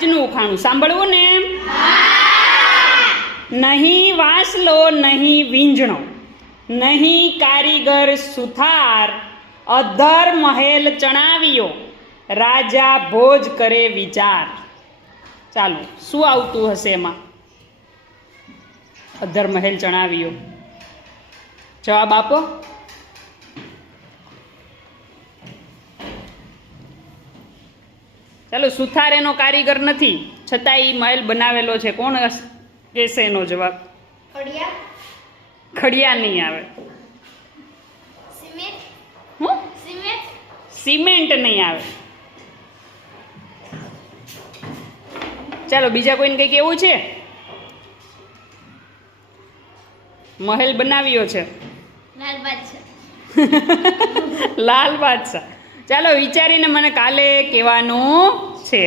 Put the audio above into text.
કાચનું ઉખાણું સાંભળવું ને? નહીં વાંસલો નહીં વીંઝણો, નહીં કારીગર સુથાર, અધર મહેલ ચણાવ્યો, રાજા ભોજ કરે વિચાર. ચાલો, શું આવતું હશે એમાં? અધર મહેલ ચણાવ્યો. જવાબ આપો. ચાલો, સુથાર એનો કારીગર નથી, છતાં એ મહેલ બનાવેલો છે. કોણ કહેશે એનો જવાબ? ખડિયા નહીં આવે. સિમેન્ટ નહીં આવે. ચાલો, બીજા કોઈને કંઈક એવું છે? મહેલ બનાવ્યો છે લાલ બાદશાહ. ચાલો, વિચારીને મને કાલે કહેવાનું છે.